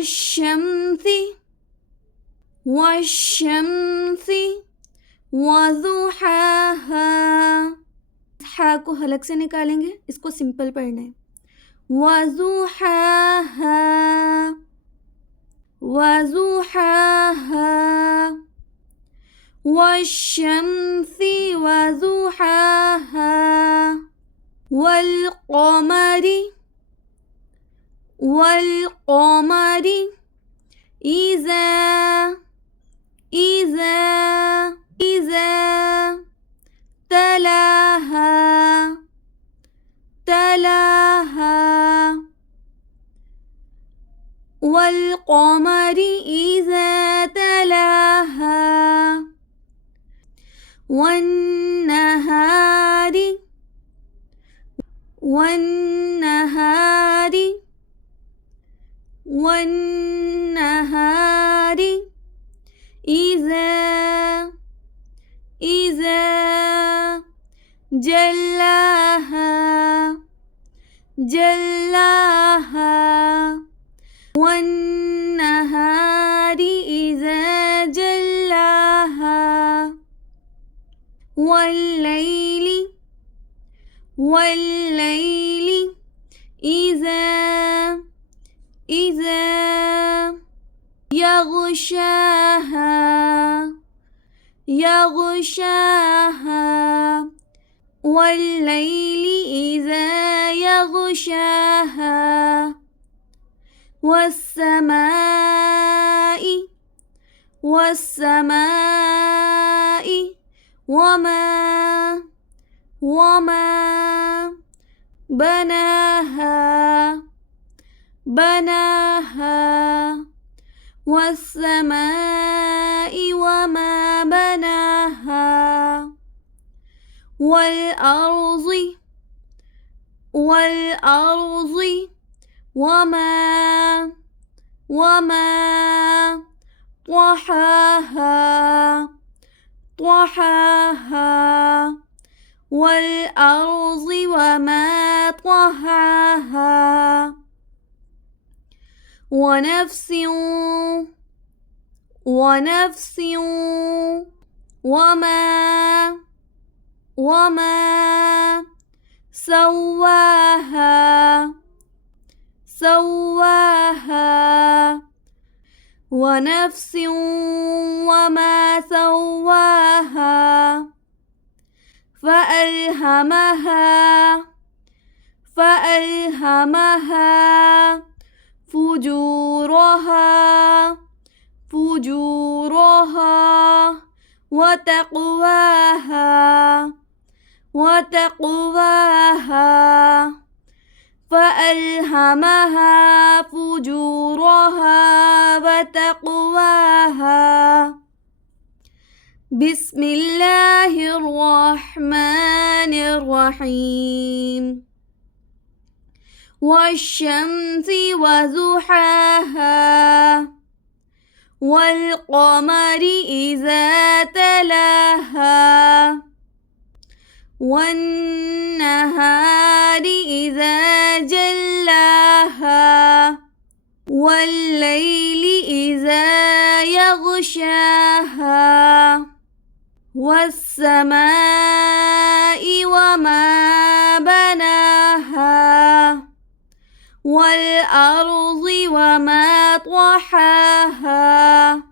والشمس والشمس वज़ुहाहा। हा को हलक से निकालेंगे, इसको सिंपल पढ़ना है। वज़ुहाहा वज़ुहाहा वश्शम्सि वज़ुहाहा वल्क़मरि वल्क़मरि इज़ा तलाहा वल्क़मरि इज़ा तलाहा वन्नहारि इज़ा जल्लाहा वन्नहारि इज़ा जल्लाहा वल्लैलि इज़ा यग़शाहा वल्लैलि इज़ा यग़शाहा والسماء وما بناها والسماء وما بناها والأرض وما طحاها والأرض وما طحاها ونفس وما سواها ونفس وما سواها فألهمها فجورها وتقواها فألهمها فجورها وتقواها بسم الله الرحمن الرحيم والشمس وضحاها والقمر إذا تلاها والنهار إذا جلاها والليل إذا يغشاها والسماء وما بناها والأرض وما طحاها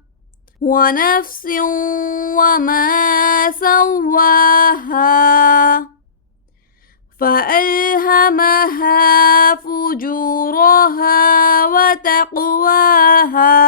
ونفس وما سواها فألهمها فجورها وتقواها